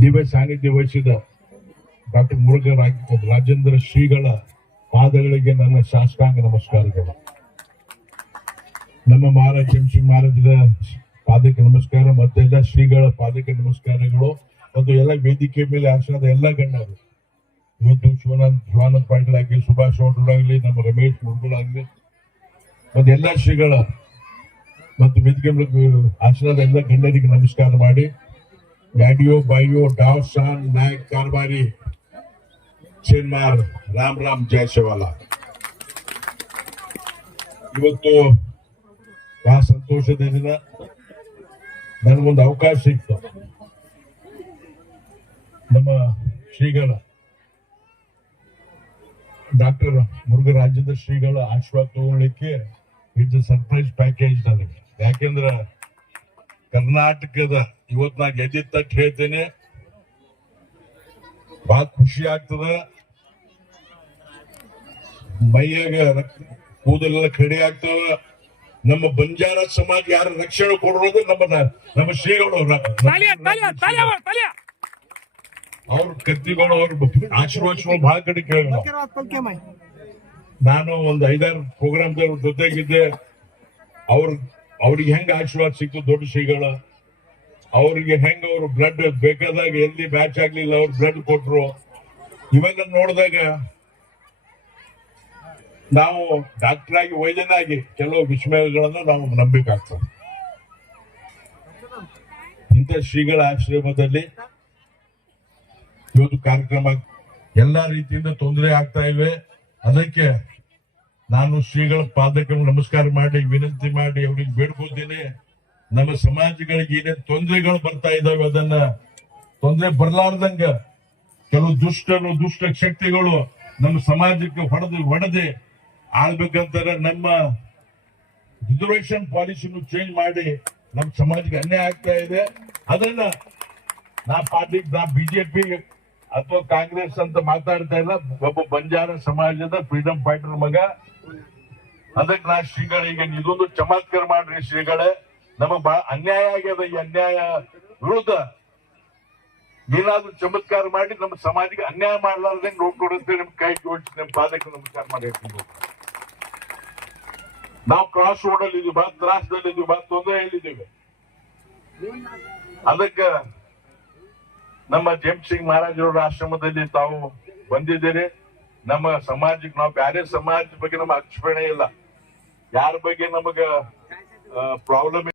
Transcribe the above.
ದಿವ್ಯ ಸಾನ್ನಿಧ್ಯ ವಹಿಸಿದ ಡಾಕ್ಟರ್ ಮುರುಘ ರಾಜೇಂದ್ರ ಶ್ರೀಗಳ ಪಾದಗಳಿಗೆ ನನ್ನ ಸಾಷ್ಟಾಂಗ ನಮಸ್ಕಾರಗಳು. ನಮ್ಮ ಮಹಾರಾಜ ಜಮಸಿಂಗ್ ಮಹಾರಾಜರ ಪಾದಕ್ಕೆ ನಮಸ್ಕಾರ, ಮತ್ತೆಲ್ಲ ಶ್ರೀಗಳ ಪಾದಕ್ಕೆ ನಮಸ್ಕಾರಗಳು, ಮತ್ತು ಎಲ್ಲ ವೇದಿಕೆ ಮೇಲೆ ಆಸನದ ಎಲ್ಲ ಗಣ್ಯರು, ಇವತ್ತು ಶಿವಾನಂದ ಪಾಟೀಲ್ ಆಗಲಿ, ಸುಭಾಷ್ ಗೌಡ್ರಾಗ್ಲಿ, ನಮ್ಮ ರಮೇಶ್ ಮುರುಗಳಾಗ್ಲಿ, ಮತ್ತೆ ಎಲ್ಲ ಶ್ರೀಗಳ ಮತ್ತು ವೇದಿಕೆ ಆಸನದ ಎಲ್ಲ ಗಣ್ಯರಿಗೆ ನಮಸ್ಕಾರ ಮಾಡಿ, ಗಾಡಿಯೋ ಬಾಯಿಯೋ ಡಾವ್ ಶಾನ್ ನಾಯಕ್ ಕಾರ್ಬಾರಿ ಚೇನ್ಮಾರ್ ರಾಮ್ ರಾಮ್ ಜಯ ಶಿವಾಲ. ಇವತ್ತು ಬಹಳ ಸಂತೋಷದ ದಿನ. ನನಗೊಂದು ಅವಕಾಶ ಸಿಕ್ತು ನಮ್ಮ ಶ್ರೀಗಳ ಡಾಕ್ಟರ್ ಮುರುಘ ರಾಜೇಂದ್ರ ಶ್ರೀಗಳ ಆಶೀರ್ವಾದ ತಗೊಳ್ಳಿಕ್ಕೆ. ಇಟ್ಸ್ ಸರ್ಪ್ರೈಸ್ ಪ್ಯಾಕೇಜ್ ನನಗೆ. ಯಾಕೆಂದ್ರೆ ಕರ್ನಾಟಕದ ಇವತ್ತು ನಾ ಗೆದ್ದಿದ್ದ ತಟ್ಟು ಹೇಳ್ತೇನೆ, ಬಹಳ ಖುಷಿ ಆಗ್ತದ. ಮೈಯಾಗ ಕೂದಲೆಲ್ಲ ಕಡಿ ಆಗ್ತವ. ನಮ್ಮ ಬಂಜಾರ ಸಮಾಜ ಯಾರ ರಕ್ಷಣೆ ಕೊಡೋದು ನಮ್ಮ ಶ್ರೀಗಳು, ಅವ್ರ ಕತ್ತಿಗಳು, ಅವ್ರ ಆಶೀರ್ವಾದ ಬಹಳ ಕಡೆ ಕೇಳ. ನಾನು ಒಂದು 5-6 ಪ್ರೋಗ್ರಾಮ್ದವ್ರ ಜೊತೆಗಿದ್ದೆ. ಅವ್ರಿಗೆ ಹೆಂಗ ಆಶೀರ್ವಾದ ಸಿಕ್ತು ದೊಡ್ಡ ಶ್ರೀಗಳ, ಅವ್ರಿಗೆ ಹೆಂಗ ಅವ್ರು ಬ್ಲಡ್ ಬೇಕಾದಾಗ ಎಲ್ಲಿ ಮ್ಯಾಚ್ ಆಗ್ಲಿಲ್ಲ ಅವ್ರು ಬ್ಲಡ್ ಕೊಟ್ರು. ಇವೆಲ್ಲ ನೋಡಿದಾಗ ನಾವು ಡಾಕ್ಟರ್ ಆಗಿ ವೈದ್ಯನಾಗಿ ಕೆಲವು ವಿಸ್ಮಯಗಳನ್ನು ನಾವು ನಂಬಬೇಕಾಗ್ತದೆ. ಇಂಥ ಶ್ರೀಗಳ ಆಶ್ರಮದಲ್ಲಿ ಇವತ್ತು ಕಾರ್ಯಕ್ರಮ ಎಲ್ಲಾ ರೀತಿಯಿಂದ ತೊಂದರೆ ಆಗ್ತಾ ಇವೆ. ಅದಕ್ಕೆ ನಾನು ಶ್ರೀಗಳ ಪಾದಕ್ಕೆ ನಮಸ್ಕಾರ ಮಾಡಿ ವಿನಂತಿ ಮಾಡಿ ಅವ್ರಿಗೆ ಬೇಡ್ಕೊತೀನಿ, ನಮ್ಮ ಸಮಾಜಗಳಿಗೆ ಏನೇನು ತೊಂದರೆಗಳು ಬರ್ತಾ ಇದಾವೆ ಅದನ್ನ ತೊಂದರೆ ಬರ್ಲಾರ್ದಂಗ ಕೆಲವು ದುಷ್ಟ ಶಕ್ತಿಗಳು ನಮ್ಮ ಸಮಾಜಕ್ಕೆ ಹೊಡೆದೆ ಆಳ್ಬೇಕಂತಾರೆ. ನಮ್ಮ ರಿಸರ್ವೇಶನ್ ಪಾಲಿಸಿನೂ ಚೇಂಜ್ ಮಾಡಿ ನಮ್ಮ ಸಮಾಜಕ್ಕೆ ಅನ್ಯಾಯ ಆಗ್ತಾ ಇದೆ. ಅದನ್ನ ನಾ ಬಿಜೆಪಿ ಅಥವಾ ಕಾಂಗ್ರೆಸ್ ಅಂತ ಮಾತಾಡ್ತಾ ಇಲ್ಲ, ಒಬ್ಬ ಬಂಜಾರ ಸಮಾಜದ ಫ್ರೀಡಮ್ ಫೈಟರ್ ಮಗ. ಅದಕ್ಕೆ ನಾ ಶ್ರೀಗಳಿಗೆ ಇದೊಂದು ಚಮತ್ಕಾರ ಮಾಡ್ರಿ ಶ್ರೀಗಳೇ, ನಮಗ್ ಬಹಳ ಅನ್ಯಾಯ ಆಗ್ಯದ. ಈ ಅನ್ಯಾಯ ವಿರುದ್ಧ ಏನಾದ್ರೂ ಚಮತ್ಕಾರ ಮಾಡಿ ನಮ್ಮ ಸಮಾಜಕ್ಕೆ ಅನ್ಯಾಯ ಮಾಡಲಾರ್ದಂಗೆ ನೋಡ್ಕೊಡುತ್ತೆ. ನಿಮ್ ಕೈ ಜೋಡಿಸಿ ನಿಮ್ಮ ಪಾದಕ್ಕೆ ನಮಸ್ಕಾರ ಮಾಡಿ. ನಾವು ಕ್ರಾಸ್ ರೋಡ್ ಅಲ್ಲಿ ಇದೀವಿ, ತ್ರಾಸದಲ್ಲಿ ಇದೀವಿ, ತೊಂದರೆಯಲ್ಲಿದ್ದೀವಿ. ಅದಕ್ಕೆ ನಮ್ಮ ಜಮಸಿಂಗ್ ಮಹಾರಾಜರ ಆಶ್ರಮದಲ್ಲಿ ತಾವು ಬಂದಿದ್ದೀರಿ. ನಮ್ಮ ಸಮಾಜಕ್ಕೆ ನಾವು ಬೇರೆ ಸಮಾಜದ ಬಗ್ಗೆ ನಮ್ಮ ಅಕ್ಷಪಣೆ ಇಲ್ಲ, ಯಾರ ಬಗ್ಗೆ ನಮಗ ಪ್ರಾಬ್ಲಮ್